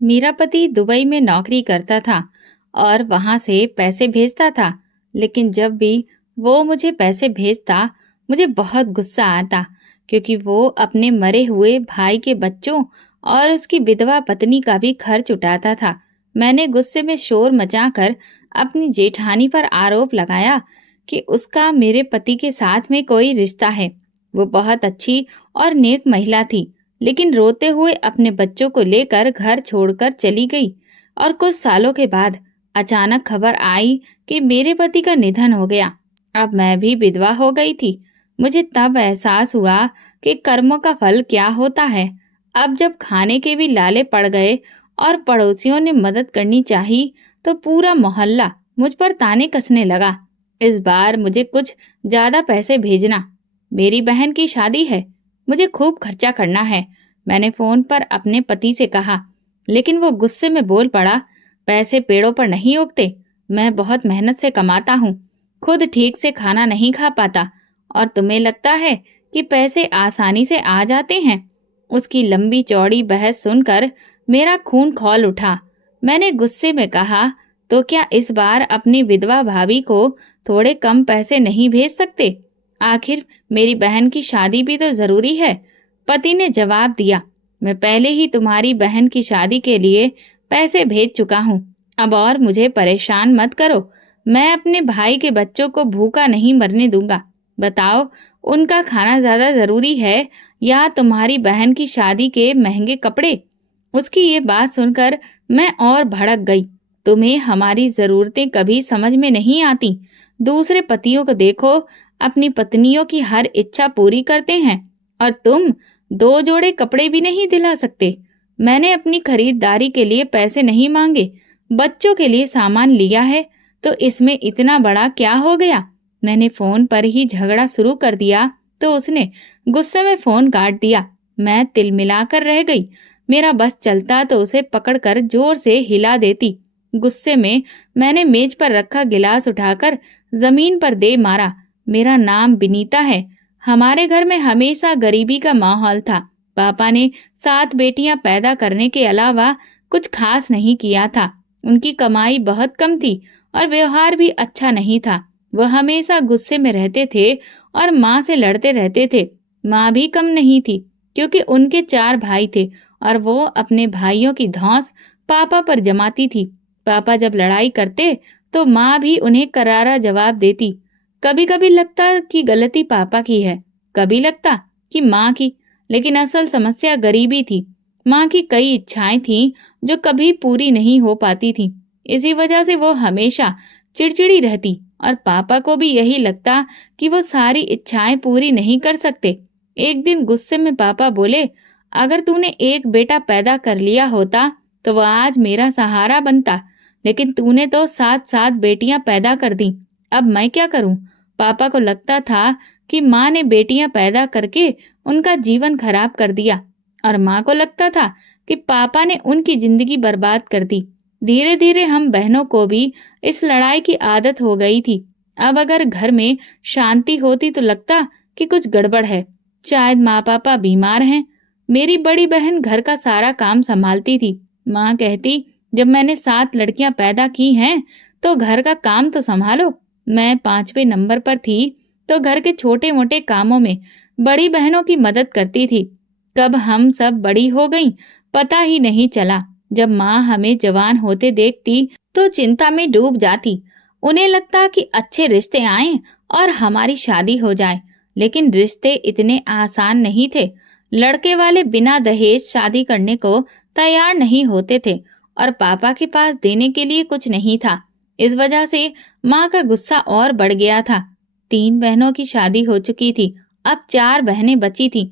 मेरा पति दुबई में नौकरी करता था और वहां से पैसे भेजता था। लेकिन जब भी वो मुझे पैसे भेजता, मुझे बहुत गुस्सा आता, क्योंकि वो अपने मरे हुए भाई के बच्चों और उसकी विधवा पत्नी का भी खर्च उठाता था। मैंने गुस्से में शोर मचाकर अपनी जेठानी पर आरोप लगाया कि उसका मेरे पति के साथ में कोई रिश्ता है। वो बहुत अच्छी और नेक महिला थी, लेकिन रोते हुए अपने बच्चों को लेकर घर छोड़कर चली गई। और कुछ सालों के बाद अचानक खबर आई कि मेरे पति का निधन हो गया। अब मैं भी विधवा हो गई थी। मुझे तब एहसास हुआ कि कर्मों का फल क्या होता है। अब जब खाने के भी लाले पड़ गए और पड़ोसियों ने मदद करनी चाहिए, तो पूरा मोहल्ला मुझ पर ताने कसने लगा। इस बार मुझे कुछ ज्यादा पैसे भेजना, मेरी बहन की शादी है, मुझे खूब खर्चा करना है, मैंने फोन पर अपने पति से कहा। लेकिन वो गुस्से में बोल पड़ा, पैसे पेड़ों पर नहीं उगते, मैं बहुत मेहनत से कमाता हूँ, खुद ठीक से खाना नहीं खा पाता, और तुम्हें लगता है कि पैसे आसानी से आ जाते हैं। उसकी लंबी चौड़ी बहस सुनकर मेरा खून खौल उठा। मैंने गुस्से में कहा, तो क्या इस बार अपनी विधवा भाभी को थोड़े कम पैसे नहीं भेज सकते? आखिर मेरी बहन की शादी भी तो जरूरी है। पति ने जवाब दिया, मैं पहले ही तुम्हारी बहन की शादी के लिए पैसे भेज चुका हूँ, अब और मुझे परेशान मत करो। मैं अपने भाई के बच्चों को भूखा नहीं मरने दूंगा। बताओ, उनका खाना ज्यादा जरूरी है या तुम्हारी बहन की शादी के महंगे कपड़े? उसकी ये बात सुनकर मैं और भड़क गई। तुम्हें हमारी जरूरतें कभी समझ में नहीं आती। दूसरे पतियों को देखो, अपनी पत्नियों की हर इच्छा पूरी करते हैं, और तुम 2 जोड़े कपड़े भी नहीं दिला सकते। मैंने अपनी खरीदारी के लिए पैसे नहीं मांगे, बच्चों के लिए सामान लिया है, तो इसमें इतना बड़ा क्या हो गया? मैंने फोन पर ही झगड़ा शुरू कर दिया तो उसने गुस्से में फोन काट दिया। मैं तिलमिलाकर रह गई। मेरा बस चलता तो उसे पकड़कर जोर से हिला देती। गुस्से में मैंने मेज पर रखा गिलास उठाकर जमीन पर दे मारा। मेरा नाम विनीता है। हमारे घर में हमेशा गरीबी का माहौल था। पापा ने 7 बेटियां पैदा करने के अलावा कुछ खास नहीं किया था। उनकी कमाई बहुत कम थी और व्यवहार भी अच्छा नहीं था। वह हमेशा गुस्से में रहते थे और माँ से लड़ते रहते थे। माँ भी कम नहीं थी, क्योंकि उनके 4 भाई थे और वो अपने भाइयों की धौंस पापा पर जमाती थी। पापा जब लड़ाई करते तो माँ भी उन्हें करारा जवाब देती। कभी कभी लगता कि गलती पापा की है, कभी लगता कि माँ की, लेकिन असल समस्या गरीबी थी। माँ की कई इच्छाएं थीं जो कभी पूरी नहीं हो पाती थीं। इसी वजह से वो हमेशा चिड़चिड़ी रहती और पापा को भी यही लगता कि वो सारी इच्छाएं पूरी नहीं कर सकते। एक दिन गुस्से में पापा बोले, अगर तूने एक बेटा पैदा कर लिया होता तो वो आज मेरा सहारा बनता, लेकिन तूने तो 7 बेटियां पैदा कर दी। अब मैं क्या करूं? पापा को लगता था कि माँ ने बेटियां पैदा करके उनका जीवन खराब कर दिया, और माँ को लगता था कि पापा ने उनकी जिंदगी बर्बाद कर दी। धीरे धीरे हम बहनों को भी इस लड़ाई की आदत हो गई थी। अब अगर घर में शांति होती तो लगता कि कुछ गड़बड़ है। शायद माँ पापा बीमार हैं। मेरी बड़ी बहन घर का सारा काम संभालती थी। माँ कहती, जब मैंने 7 लड़कियां पैदा की हैं तो घर का काम तो संभालो। मैं 5वें नंबर पर थी तो घर के छोटे मोटे कामों में बड़ी बहनों की मदद करती थी। कब हम सब बड़ी हो गईं, पता ही नहीं चला। जब माँ हमें जवान होते देखती तो चिंता में डूब जाती। उन्हें लगता कि अच्छे रिश्ते आएं और हमारी शादी हो जाए, लेकिन रिश्ते इतने आसान नहीं थे। लड़के वाले बिना दहेज शादी करने को तैयार नहीं होते थे और पापा के पास देने के लिए कुछ नहीं था। इस वजह से माँ का गुस्सा और बढ़ गया था। 3 बहनों की शादी हो चुकी थी, अब 4 बहनें बची थी।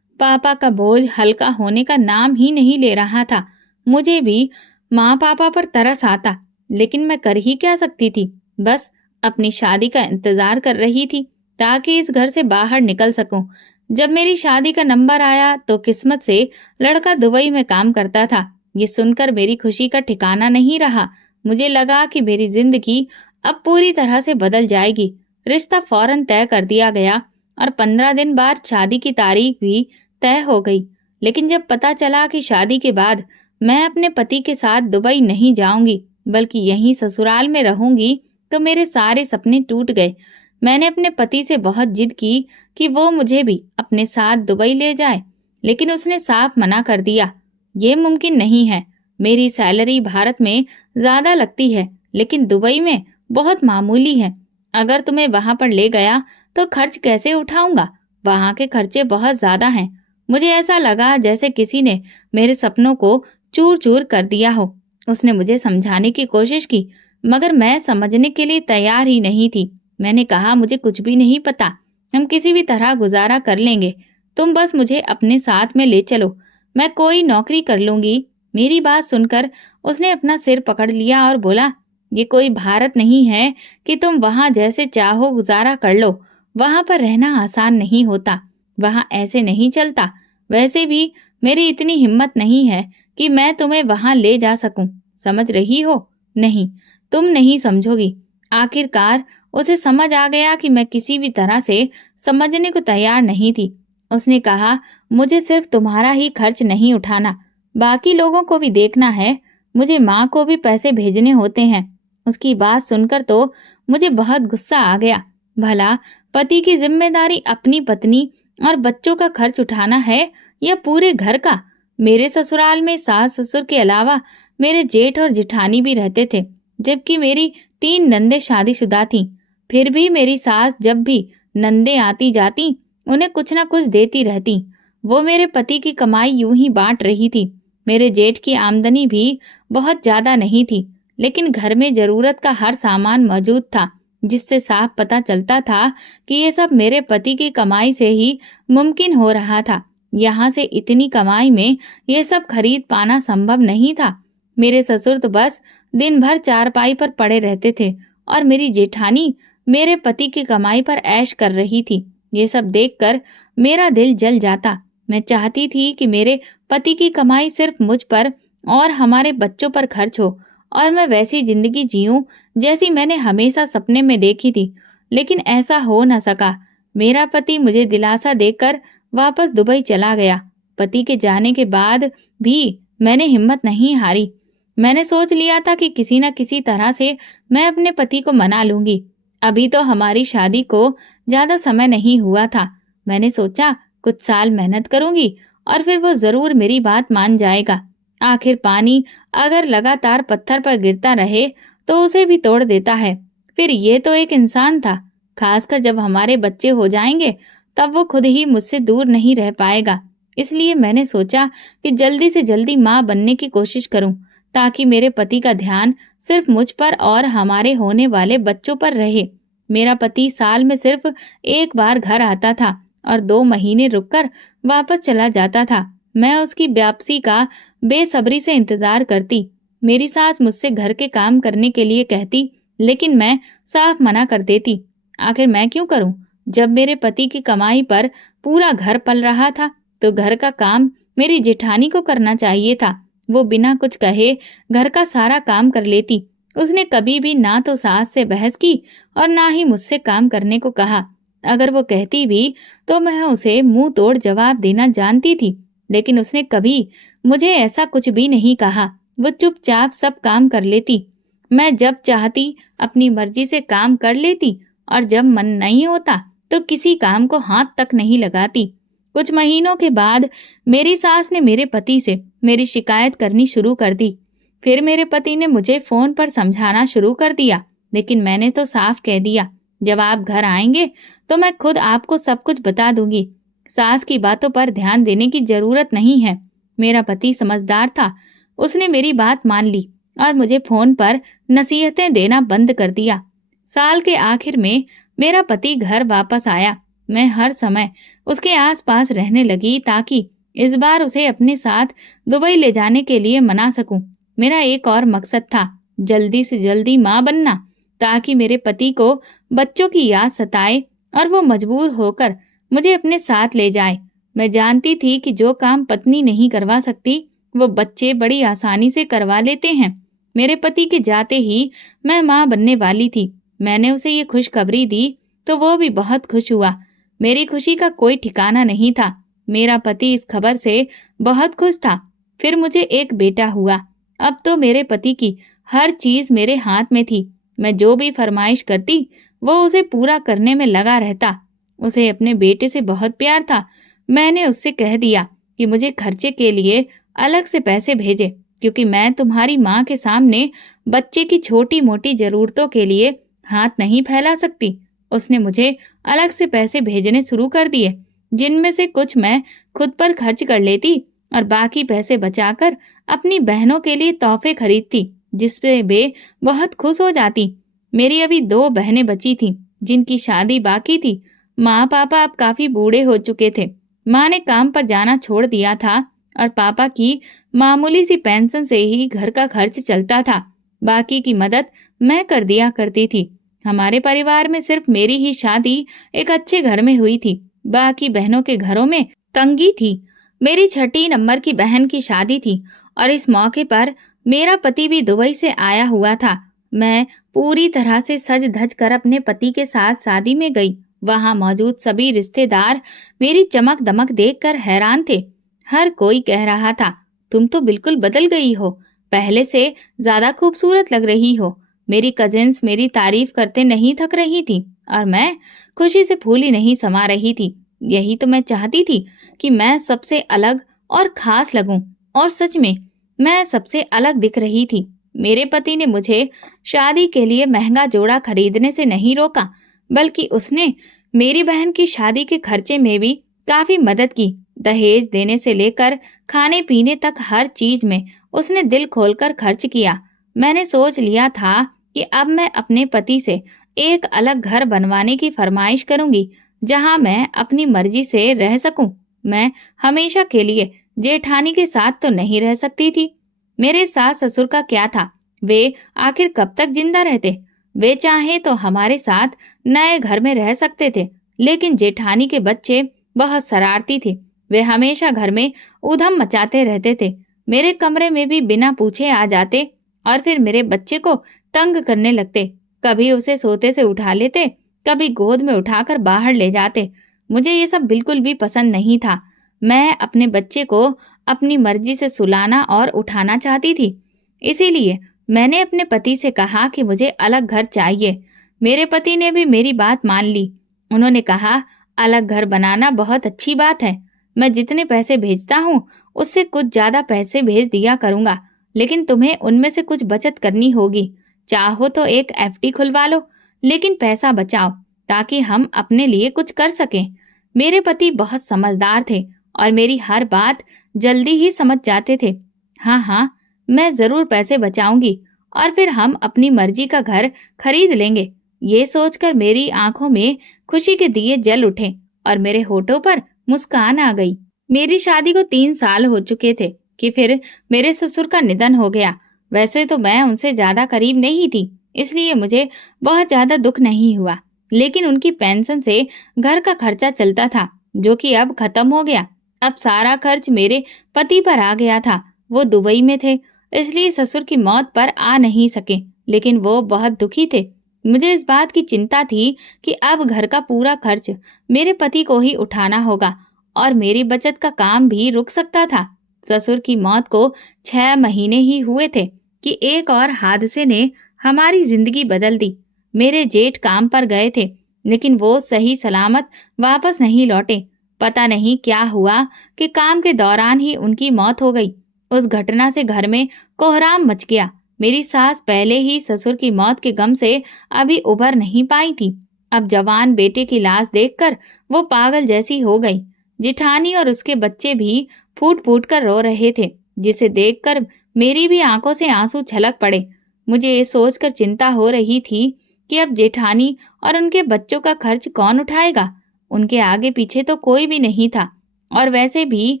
पापा का बोझ हल्का होने का नाम ही नहीं ले रहा था। मुझे भी माँ पापा पर तरस आता, लेकिन मैं कर ही क्या सकती थी? बस अपनी शादी का इंतजार कर रही थी ताकि इस घर से बाहर निकल सकूं। जब मेरी शादी का नंबर आया तो किस्मत से लड़का दुबई में काम करता था। ये सुनकर मेरी खुशी का ठिकाना नहीं रहा। मुझे लगा कि मेरी जिंदगी अब पूरी तरह से बदल जाएगी। रिश्ता फौरन तय कर दिया गया और 15 दिन बाद शादी की तारीख भी तय हो गई। लेकिन जब पता चला कि शादी के बाद मैं अपने पति के साथ दुबई नहीं जाऊंगी, बल्कि यहीं ससुराल में रहूंगी, तो मेरे सारे सपने टूट गए। मैंने अपने पति से बहुत जिद की कि वो मुझे भी अपने साथ दुबई ले जाए, लेकिन उसने साफ मना कर दिया। ये मुमकिन नहीं है। मेरी सैलरी भारत में ज्यादा लगती है, लेकिन दुबई में बहुत मामूली है। अगर तुम्हें वहां पर ले गया तो खर्च कैसे उठाऊंगा? वहां के खर्चे बहुत ज्यादा हैं। मुझे ऐसा लगा जैसे किसी ने मेरे सपनों को चूर चूर कर दिया हो। उसने मुझे समझाने की कोशिश की, मगर मैं समझने के लिए तैयार ही नहीं थी। मैंने कहा, मुझे कुछ भी नहीं पता, हम किसी भी तरह गुजारा कर लेंगे। तुम बस मुझे अपने साथ में ले चलो, मैं कोई नौकरी कर लूंगी। मेरी बात सुनकर उसने अपना सिर पकड़ लिया और बोला, ये कोई भारत नहीं है कि तुम वहां जैसे चाहो गुजारा कर लो। वहां पर रहना आसान नहीं होता, वहां ऐसे नहीं चलता। वैसे भी मेरी इतनी हिम्मत नहीं है कि मैं तुम्हें वहां ले जा सकूं। समझ रही हो? नहीं, तुम नहीं समझोगी। आखिरकार उसे समझ आ गया कि मैं किसी भी तरह से समझने को तैयार नहीं थी। उसने कहा, मुझे सिर्फ तुम्हारा ही खर्च नहीं उठाना, बाकी लोगों को भी देखना है। मुझे माँ को भी पैसे भेजने होते हैं। उसकी बात सुनकर तो मुझे बहुत गुस्सा आ गया। भला पति की जिम्मेदारी अपनी पत्नी और बच्चों का खर्च उठाना है या पूरे घर का? मेरे ससुराल में सास ससुर के अलावा मेरे जेठ और जेठानी भी रहते थे, जबकि मेरी 3 नंदे शादीशुदा थीं। फिर भी मेरी सास जब भी नंदे आती जाती, उन्हें कुछ न कुछ देती रहती। वो मेरे पति की कमाई यूं ही बांट रही थी। मेरे जेठ की आमदनी भी बहुत ज्यादा नहीं थी, लेकिन घर में जरूरत का हर सामान मौजूद था, जिससे साफ पता चलता था कि ये सब मेरे पति की कमाई से ही मुमकिन हो रहा था। यहाँ से इतनी कमाई में ये सब खरीद पाना संभव नहीं था। मेरे ससुर तो बस दिन भर चारपाई पर पड़े रहते थे और मेरी जेठानी मेरे पति की कमाई पर ऐश कर रही थी। ये सब देखकर मेरा दिल जल जाता। मैं चाहती थी कि मेरे पति की कमाई सिर्फ मुझ पर और हमारे बच्चों पर खर्च हो और मैं वैसी जिंदगी जीऊं जैसी मैंने हमेशा सपने में देखी थी, लेकिन ऐसा हो न सका। मेरा पति मुझे दिलासा देकर वापस दुबई चला गया। पति के जाने के बाद भी मैंने हिम्मत नहीं हारी। मैंने सोच लिया था कि किसी न किसी तरह से मैं अपने पति को मना लूंगी। अभी तो हमारी शादी को ज्यादा समय नहीं हुआ था। मैंने सोचा कुछ साल मेहनत करूंगी और फिर वो जरूर मेरी बात मान जाएगा। आखिर पानी अगर लगातार पत्थर पर गिरता रहे तो उसे भी तोड़ देता है। फिर ये तो एक इंसान था, खासकर जब हमारे बच्चे हो जाएंगे तब वो खुद ही मुझसे दूर नहीं रह पाएगा। इसलिए मैंने सोचा कि जल्दी से जल्दी माँ बनने की कोशिश करूं, ताकि मेरे पति का ध्यान सिर्फ मुझ पर और हमारे होने वाले बच्चों पर रहे। मेरा पति साल में सिर्फ एक बार घर आता था और 2 महीने रुककर वापस चला जाता था। मैं उसकी वापसी का बेसब्री से इंतजार करती। मेरी सास मुझसे घर के काम करने के लिए कहती, लेकिन मैं साफ मना कर देती। आखिर मैं क्यों करूं? जब मेरे पति की कमाई पर पूरा घर पल रहा था, तो घर का काम मेरी जेठानी को करना चाहिए था। वो बिना कुछ कहे घर का सारा काम कर लेती। उसने कभी भी ना तो सास से बहस की और ना ही मुझसे काम करने को कहा। अगर वो कहती भी तो मैं उसे मुंह तोड़ जवाब देना जानती थी, लेकिन उसने कभी मुझे ऐसा कुछ भी नहीं कहा। वो चुपचाप सब काम कर लेती। मैं जब चाहती अपनी मर्जी से काम कर लेती और जब मन नहीं होता तो किसी काम को हाथ तक नहीं लगाती। कुछ महीनों के बाद मेरी सास ने मेरे पति से मेरी शिकायत करनी शुरू कर दी। फिर मेरे पति ने मुझे फोन पर समझाना शुरू कर दिया, लेकिन मैंने तो साफ कह दिया, जब आप घर आएंगे तो मैं खुद आपको सब कुछ बता दूंगी। सास की बातों पर ध्यान देने की जरूरत नहीं है। मेरा पति समझदार था। उसने मेरी बात मान ली और मुझे फोन पर नसीहतें देना बंद कर दिया। साल के आखिर में मेरा पति घर वापस आया। मैं हर समय उसके आसपास रहने लगी ताकि इस बार उसे अपने साथ दुबई ले जाने के लिए मना सकूं। मेरा एक और मकसद था, जल्दी से जल्दी माँ बनना, ताकि मेरे पति को बच्चों की याद सताए और वो मजबूर होकर मुझे अपने साथ ले जाए। मैं जानती थी कि जो काम पत्नी नहीं करवा सकती वो बच्चे बड़ी आसानी से करवा लेते हैं। मेरे पति के जाते ही मैं माँ बनने वाली थी। मैंने उसे ये खुशखबरी दी तो वो भी बहुत खुश हुआ। मेरी खुशी का कोई ठिकाना नहीं था। मेरा पति इस खबर से बहुत खुश था। फिर मुझे एक बेटा हुआ। अब तो मेरे पति की हर चीज मेरे हाथ में थी। मैं जो भी फरमाइश करती वो उसे पूरा करने में लगा रहता। उसे अपने बेटे से बहुत प्यार था। मैंने उससे कह दिया कि मुझे खर्चे के लिए अलग से पैसे भेजे, क्योंकि मैं तुम्हारी माँ के सामने बच्चे की छोटी मोटी जरूरतों के लिए हाथ नहीं फैला सकती। उसने मुझे अलग से पैसे भेजने शुरू कर दिए, जिनमें से कुछ मैं खुद पर खर्च कर लेती और बाकी पैसे बचाकर अपनी बहनों के लिए तोहफे खरीदती, जिससे वे बहुत खुश हो जाती। मेरी अभी 2 बहनें बची थीं, जिनकी शादी बाकी थी। माँ पापा अब काफी बूढ़े हो चुके थे। माँ ने काम पर जाना छोड़ दिया था और पापा की मामूली सी पेंशन से ही घर का खर्च चलता था। बाकी की मदद मैं कर दिया करती थी। हमारे परिवार में सिर्फ मेरी ही शादी एक अच्छे घर में हुई थी। बाकी बहनों के घरों में तंगी थी। मेरी छठी नंबर की बहन की शादी थी और इस मौके पर मेरा पति भी दुबई से आया हुआ था। मैं पूरी तरह से सज धज कर अपने पति के साथ शादी में गई। वहां मौजूद सभी रिश्तेदार मेरी चमक दमक देखकर हैरान थे। हर कोई कह रहा था, तुम तो बिल्कुल बदल गई हो, पहले से ज्यादा खूबसूरत लग रही हो। मेरी कजिन्स मेरी तारीफ करते नहीं थक रही थी और मैं खुशी से फूली नहीं समा रही थी। यही तो मैं चाहती थी कि मैं सबसे अलग और खास लगूं, और सच में मैं सबसे अलग दिख रही थी। मेरे पति ने मुझे शादी के लिए महंगा जोड़ा खरीदने से नहीं रोका, बल्कि उसने मेरी बहन की शादी के खर्चे में भी काफी मदद की। दहेज देने से लेकर खाने पीने तक हर चीज में उसने दिल खोलकर खर्च किया। मैंने सोच लिया था कि अब मैं अपने पति से एक अलग घर बनवाने की फरमाइश करूंगी, जहां मैं अपनी मर्जी से रह सकूं। मैं हमेशा के लिए जेठानी के साथ तो नहीं रह सकती थी। मेरे सास ससुर का क्या था, वे आखिर कब तक जिंदा रहते। वे चाहे तो हमारे साथ नए घर में रह सकते थे, लेकिन जेठानी के बच्चे बहुत शरारती थे। वे हमेशा घर में उधम मचाते रहते थे। मेरे कमरे में भी बिना पूछे आ जाते और फिर मेरे बच्चे को तंग करने लगते। कभी उसे सोते से उठा लेते, कभी गोद में उठाकर बाहर ले जाते। मुझे ये सब बिल्कुल भी पसंद नहीं था। मैं अपने बच्चे को अपनी मर्जी से सुलाना और उठाना चाहती थी। इसीलिए मैंने अपने पति से कहा कि मुझे अलग घर चाहिए। मेरे पति ने भी मेरी बात मान ली। उन्होंने कहा, अलग घर बनाना बहुत अच्छी बात है। मैं जितने पैसे भेजता हूँ उससे कुछ ज्यादा पैसे भेज दिया करूंगा, लेकिन तुम्हें उनमें से कुछ बचत करनी होगी। चाहो तो एक एफडी खुलवा लो, लेकिन पैसा बचाओ ताकि हम अपने लिए कुछ कर सकें। मेरे पति बहुत समझदार थे और मेरी हर बात जल्दी ही समझ जाते थे। हाँ हाँ, मैं जरूर पैसे बचाऊंगी और फिर हम अपनी मर्जी का घर खरीद लेंगे। ये सोचकर मेरी आंखों में खुशी के दिए जल उठे और मेरे होठों पर मुस्कान आ गई। मेरी शादी को 3 साल हो चुके थे कि फिर मेरे ससुर का निधन हो गया। वैसे तो मैं उनसे ज्यादा करीब नहीं थी, इसलिए मुझे बहुत ज्यादा दुख नहीं हुआ, लेकिन उनकी पेंशन से घर का खर्चा चलता था, जो कि अब खत्म हो गया। अब सारा खर्च मेरे पति पर आ गया था। वो दुबई में थे, इसलिए ससुर की मौत पर आ नहीं सके, लेकिन वो बहुत दुखी थे। मुझे इस बात की चिंता थी कि अब घर का पूरा खर्च मेरे पति को ही उठाना होगा और मेरी बचत का काम भी रुक सकता था। ससुर की मौत को 6 महीने ही हुए थे कि एक और हादसे ने हमारी जिंदगी बदल दी। मेरे जेठ काम पर गए थे, लेकिन वो सही सलामत वापस नहीं लौटे। पता नहीं क्या हुआ कि काम के दौरान ही उनकी मौत हो गई। उस घटना से घर में कोहराम मच गया। मेरी सास पहले ही ससुर की मौत के गम से अभी उभर नहीं पाई थी। अब जवान बेटे की लाश देखकर वो पागल जैसी हो गई। जिठानी और उसके बच्चे भी फूट फूट कर रो रहे थे, जिसे देखकर मेरी भी आंखों से आंसू छलक पड़े। मुझे ये सोचकर चिंता हो रही थी कि अब जेठानी और उनके बच्चों का खर्च कौन उठाएगा। उनके आगे पीछे तो कोई भी नहीं था, और वैसे भी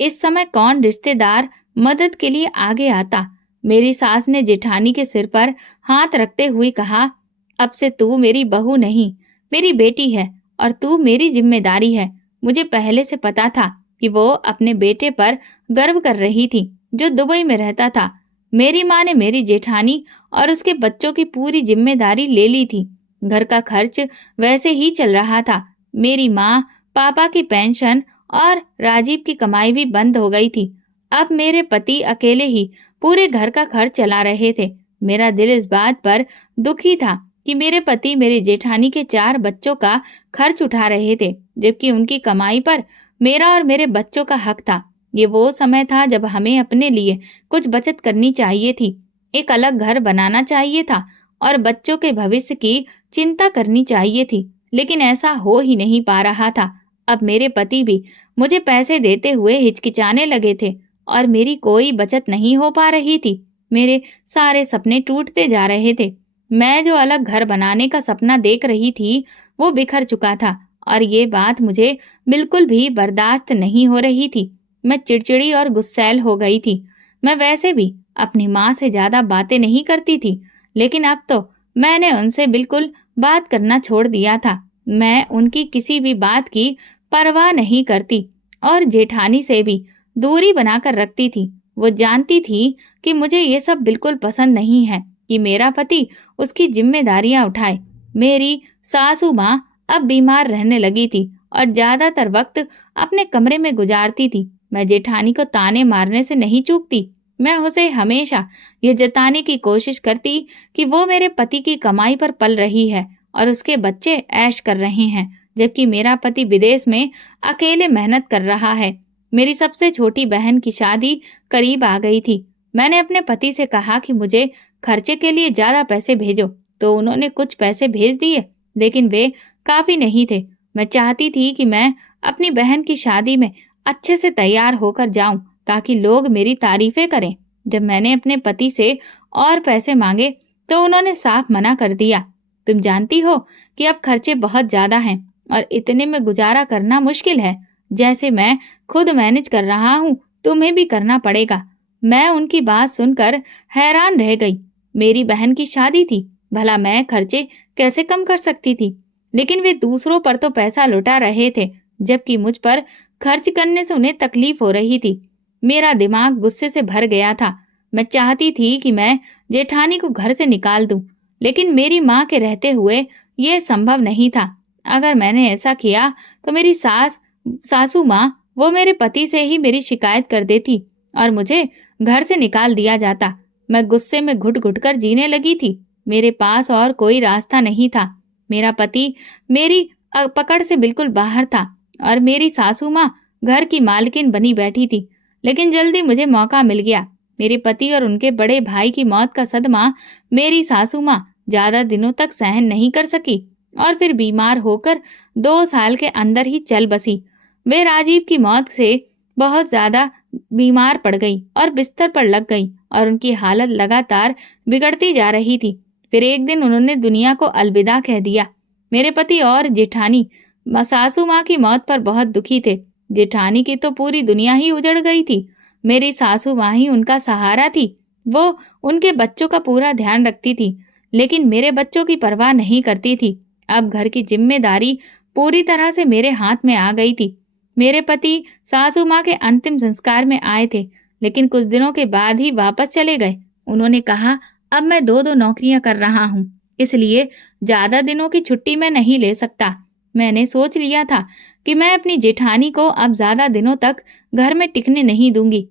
इस समय कौन रिश्तेदार मदद के लिए आगे आता। मेरी सास ने जेठानी के सिर पर हाथ रखते हुए कहा, अब से तू मेरी बहू नहीं, मेरी बेटी है और तू मेरी जिम्मेदारी है। मुझे पहले से पता था कि वो अपने बेटे पर गर्व कर रही थी, जो दुबई में रहता था। मेरी माँ ने मेरी जेठानी और उसके बच्चों की पूरी जिम्मेदारी ले ली थी। घर का खर्च वैसे ही चल रहा था। मेरी माँ, पापा की पेंशन और राजीव की कमाई भी बंद हो गई थी। अब मेरे पति अकेले ही पूरे घर का खर्च चला रहे थे। मेरा दिल इस बात पर दुखी था कि मेरे पति मेरी जेठानी के 4 बच्चों का खर्च उठा रहे थे, जबकि उनकी कमाई पर मेरा और मेरे बच्चों का हक था। ये वो समय था जब हमें अपने लिए कुछ बचत करनी चाहिए थी, एक अलग घर बनाना चाहिए था और बच्चों के भविष्य की चिंता करनी चाहिए थी, लेकिन ऐसा हो ही नहीं पा रहा था। अब मेरे पति भी मुझे पैसे देते हुए हिचकिचाने लगे थे और मेरी कोई बचत नहीं हो पा रही थी। मेरे सारे सपने टूटते जा रहे थे। मैं जो अलग घर बनाने का सपना देख रही थी, वो बिखर चुका था और ये बात मुझे बिल्कुल भी बर्दाश्त नहीं हो रही थी। मैं चिड़चिड़ी और गुस्सैल हो गई थी। मैं वैसे भी अपनी माँ से ज्यादा बातें नहीं करती थी, लेकिन अब तो मैंने उनसे बिल्कुल बात करना छोड़ दिया था। मैं उनकी किसी भी बात की परवाह नहीं करती और जेठानी से भी दूरी बनाकर रखती थी। वो जानती थी कि मुझे ये सब बिल्कुल पसंद नहीं है कि मेरा पति उसकी जिम्मेदारियां उठाए। मेरी सासू माँ अब बीमार रहने लगी थी और ज्यादातर वक्त अपने कमरे में गुजारती थी। मैं जेठानी को ताने मारने से नहीं चूकती। मैं उसे हमेशा ये जताने की कोशिश करती कि वो मेरे पति की कमाई पर पल रही है और उसके बच्चे ऐश कर रहे हैं, जबकि मेरा पति विदेश में अकेले मेहनत कर रहा है। मेरी सबसे छोटी बहन की शादी करीब आ गई थी। मैंने अपने पति से कहा कि मुझे खर्चे के लिए ज्यादा पैसे भेजो, तो उन्होंने कुछ पैसे भेज दिए, लेकिन वे काफी नहीं थे। मैं चाहती थी कि मैं अपनी बहन की शादी में अच्छे से तैयार होकर जाऊं ताकि लोग मेरी तारीफें करें। जब मैंने अपने पति से और पैसे मांगे तो उन्होंने साफ मना कर दिया। तुम जानती हो कि अब खर्चे बहुत ज्यादा हैं और इतने में गुजारा करना मुश्किल है। जैसे मैं खुद मैनेज कर रहा हूँ, तुम्हें भी करना पड़ेगा। मैं उनकी बात सुनकर हैरान रह गई। मेरी बहन की शादी थी, भला मैं खर्चे कैसे कम कर सकती थी? लेकिन वे दूसरों पर तो पैसा लुटा रहे थे, जबकि मुझ पर खर्च करने से उन्हें तकलीफ हो रही थी। मेरा दिमाग गुस्से से भर गया था। मैं चाहती थी कि मैं जेठानी को घर से निकाल दूं, लेकिन मेरी माँ के रहते हुए यह संभव नहीं था। अगर मैंने ऐसा किया तो मेरी सासू माँ वो मेरे पति से ही मेरी शिकायत कर देती और मुझे घर से निकाल दिया जाता। मैं गुस्से में घुट घुट कर जीने लगी थी। मेरे पास और कोई रास्ता नहीं था। मेरा पति मेरी पकड़ से बिल्कुल बाहर था और मेरी सासू माँ घर की मालकिन बनी बैठी थी। लेकिन जल्दी मुझे मौका मिल गया। मेरे पति और उनके बड़े भाई की मौत का सदमा मेरी सासू माँ ज्यादा दिनों तक सहन नहीं कर सकी और फिर बीमार होकर 2 साल के अंदर ही चल बसी। वे राजीव की मौत से बहुत ज्यादा बीमार पड़ गई और बिस्तर पर लग गई और उनकी हालत लगातार बिगड़ती जा रही थी। फिर एक दिन उन्होंने दुनिया को अलविदा कह दिया। मेरे पति और जेठानी सासू माँ की मौत पर बहुत दुखी थे। जेठानी की तो पूरी दुनिया ही उजड़ गई थी। मेरी सासू माँ ही उनका सहारा थी। वो उनके बच्चों का पूरा ध्यान रखती थी, लेकिन मेरे बच्चों की परवाह नहीं करती थी। अब घर की जिम्मेदारी पूरी तरह से मेरे हाथ में आ गई थी। मेरे पति सासू माँ के अंतिम संस्कार में आए थे, लेकिन कुछ दिनों के बाद ही वापस चले गए। उन्होंने कहा, अब मैं 2-2 नौकरियां कर रहा हूँ, इसलिए ज्यादा दिनों की छुट्टी मैं नहीं ले सकता। मैंने सोच लिया था कि मैं अपनी जेठानी को अब ज्यादा दिनों तक घर में टिकने नहीं दूंगी।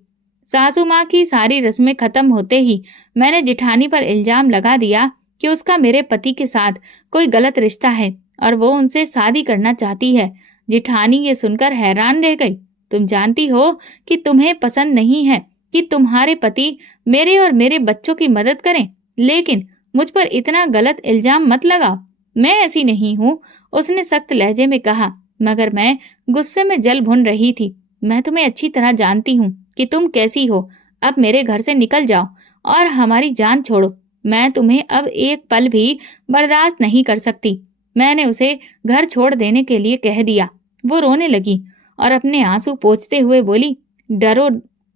सासू माँ की सारी रस्में खत्म होते ही मैंने जेठानी पर इल्जाम लगा दिया कि उसका मेरे पति के साथ कोई गलत रिश्ता है और वो उनसे शादी करना चाहती है। जेठानी ये सुनकर हैरान रह गई। तुम जानती हो कि तुम्हें पसंद नहीं है कि तुम्हारे पति मेरे और मेरे बच्चों की मदद करें, लेकिन मुझ पर इतना गलत इल्जाम मत लगाओ। मैं ऐसी नहीं हूँ, उसने सख्त लहजे में कहा, मगर मैं गुस्से में जल भुन रही थी। मैं तुम्हें अच्छी तरह जानती हूँ कि तुम कैसी हो। अब मेरे घर से निकल जाओ और हमारी जान छोड़ो। मैं तुम्हें अब एक पल भी बर्दाश्त नहीं कर सकती। मैंने उसे घर छोड़ देने के लिए कह दिया। वो रोने लगी और अपने आंसू पोंछते हुए बोली, डरो,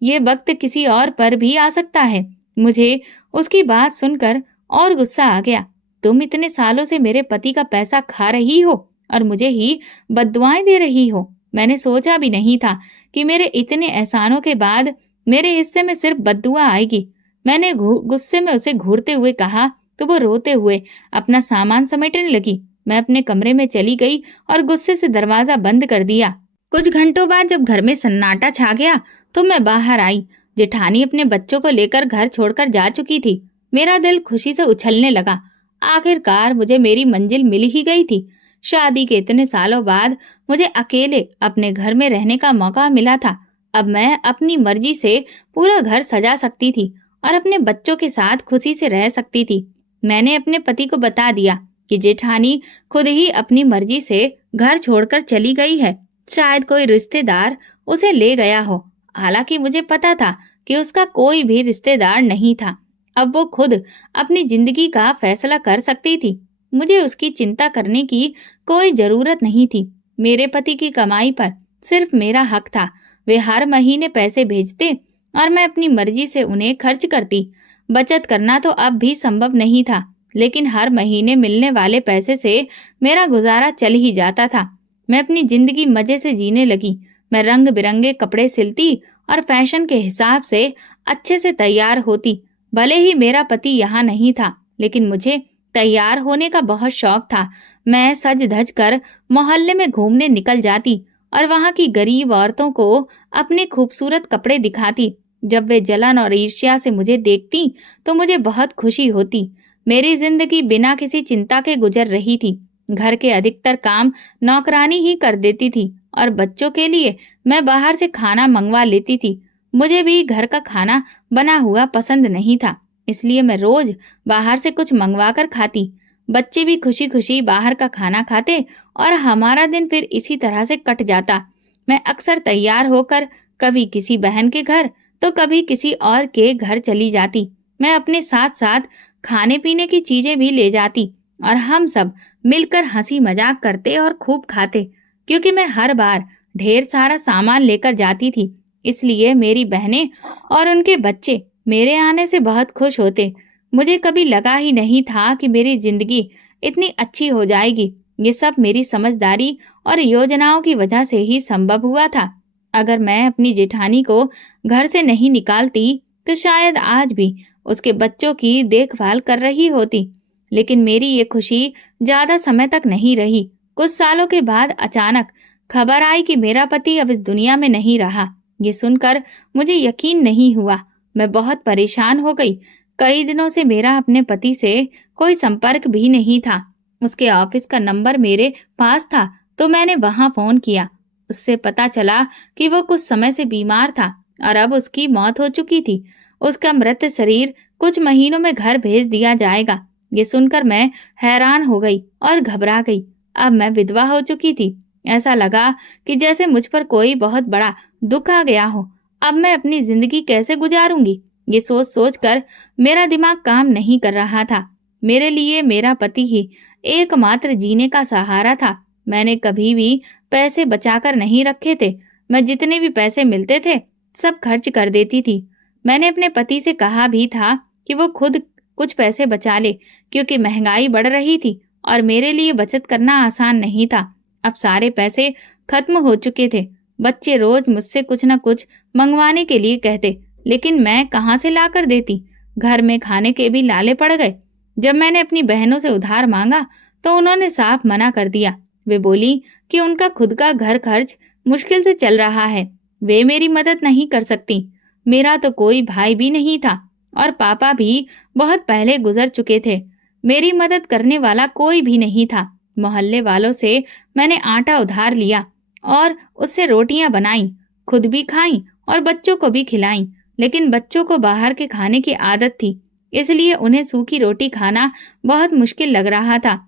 ये वक्त किसी और पर भी आ सकता है। मुझे उसकी बात सुनकर और गुस्सा आ गया। तुम इतने सालों से मेरे पति का पैसा खा रही हो और मुझे ही बद्दुआएं दे रही हो। मैंने सोचा भी नहीं था कि मेरे इतने एहसानों के बाद मेरे हिस्से में सिर्फ बद्दुआ आएगी। मैंने गुस्से में उसे घूरते हुए कहा तो वो रोते हुए अपना सामान समेटने लगी। मैं अपने कमरे में चली गई और गुस्से से दरवाजा बंद कर दिया। कुछ घंटों बाद जब घर में सन्नाटा छा गया तो मैं बाहर आई जेठानी अपने बच्चों को लेकर घर छोड़कर जा चुकी थी। मेरा दिल खुशी से उछलने लगा। आखिरकार मुझे मेरी मंजिल मिल ही गई थी। शादी के इतने सालों बाद मुझे अकेले अपने घर में रहने का मौका मिला था। अब मैं अपनी मर्जी से पूरा घर सजा सकती थी और अपने बच्चों के साथ खुशी से रह सकती थी। मैंने अपने पति को बता दिया कि जेठानी खुद ही अपनी मर्जी से घर छोड़कर चली गई है। शायद कोई रिश्तेदार उसे ले गया हो। हालांकि मुझे पता था कि उसका कोई भी रिश्तेदार नहीं था। अब वो खुद अपनी जिंदगी का फैसला कर सकती थी। मुझे उसकी चिंता करने की कोई जरूरत नहीं थी। मेरे पति की कमाई पर सिर्फ मेरा हक था। वे हर महीने पैसे भेजते और मैं अपनी मर्जी से उन्हें खर्च करती। बचत करना तो अब भी संभव नहीं था, लेकिन हर महीने मिलने वाले पैसे से मेरा गुजारा चल ही जाता था। मैं अपनी जिंदगी मजे से जीने लगी। मैं रंग बिरंगे कपड़े सिलती और फैशन के हिसाब से अच्छे से तैयार होती। भले ही मेरा पति यहाँ नहीं था, लेकिन मुझे तैयार होने का बहुत शौक था। मैं सज धज कर मोहल्ले में घूमने निकल जाती और वहाँ की गरीब औरतों को अपने खूबसूरत कपड़े दिखाती। जब वे जलन और ईर्ष्या से मुझे देखती तो मुझे बहुत खुशी होती। मेरी जिंदगी बिना किसी चिंता के गुजर रही थी। घर के अधिकतर काम नौकरानी ही कर देती थी और बच्चों के लिए मैं बाहर से खाना मंगवा लेती थी। मुझे भी घर का खाना बना हुआ पसंद नहीं था, इसलिए मैं रोज बाहर से कुछ मंगवा कर खाती। बच्चे भी खुशी खुशी बाहर का खाना खाते और हमारा दिन फिर इसी तरह से कट जाता। मैं अक्सर तैयार होकर कभी किसी बहन के घर तो कभी किसी और के घर चली जाती। मैं अपने साथ साथ खाने पीने की चीजें भी ले जाती और हम सब मिलकर हंसी मजाक करते और खूब खाते। क्योंकि मैं हर बार ढेर सारा सामान लेकर जाती थी, इसलिए मेरी बहनें और उनके बच्चे मेरे आने से बहुत खुश होते। मुझे कभी लगा ही नहीं था कि मेरी जिंदगी इतनी अच्छी हो जाएगी। ये सब मेरी समझदारी और योजनाओं की वजह से ही संभव हुआ था। अगर मैं अपनी जेठानी को घर से नहीं निकालती तो शायद आज भी उसके बच्चों की देखभाल कर रही होती। लेकिन मेरी ये खुशी ज्यादा समय तक नहीं रही। कुछ सालों के बाद अचानक खबर आई कि मेरा पति अब इस दुनिया में नहीं रहा। ये सुनकर मुझे यकीन नहीं हुआ। मैं बहुत परेशान हो गई। कई दिनों से मेरा अपने पति से कोई संपर्क भी नहीं था। उसके ऑफिस का नंबर मेरे पास था तो मैंने वहां फोन किया। उससे पता चला कि वो कुछ समय से बीमार था और अब उसकी मौत हो चुकी थी। उसका मृत शरीर कुछ महीनों में घर भेज दिया जाएगा। ये सुनकर मैं हैरान हो गई और घबरा गई। अब मैं विधवा हो चुकी थी। ऐसा लगा कि जैसे मुझ पर कोई बहुत बड़ा दुख आ गया हो। अब मैं अपनी जिंदगी कैसे गुजारूंगी? ये सोच सोच कर मेरा दिमाग काम नहीं कर रहा था। मेरे लिए मेरा पति ही एकमात्र जीने का सहारा था। मैंने कभी भी पैसे बचाकर नहीं रखे थे। मैं जितने भी पैसे मिलते थे सब खर्च कर देती थी। मैंने अपने पति से कहा भी था कि वो खुद कुछ पैसे बचा ले, क्योंकि महंगाई बढ़ रही थी और मेरे लिए बचत करना आसान नहीं था। अब सारे पैसे खत्म हो चुके थे। बच्चे रोज मुझसे कुछ न कुछ मंगवाने के लिए कहते, लेकिन मैं कहाँ से ला कर देती? घर में खाने के भी लाले पड़ गए। जब मैंने अपनी बहनों से उधार मांगा तो उन्होंने साफ मना कर दिया। वे बोली कि उनका खुद का घर खर्च मुश्किल से चल रहा है, वे मेरी मदद नहीं कर सकती। मेरा तो कोई भाई भी नहीं था और पापा भी बहुत पहले गुजर चुके थे। मेरी मदद करने वाला कोई भी नहीं था। मोहल्ले वालों से मैंने आटा उधार लिया और उससे रोटियां बनाई, खुद भी खाई और बच्चों को भी खिलाई। लेकिन बच्चों को बाहर के खाने की आदत थी, इसलिए उन्हें सूखी रोटी खाना बहुत मुश्किल लग रहा था।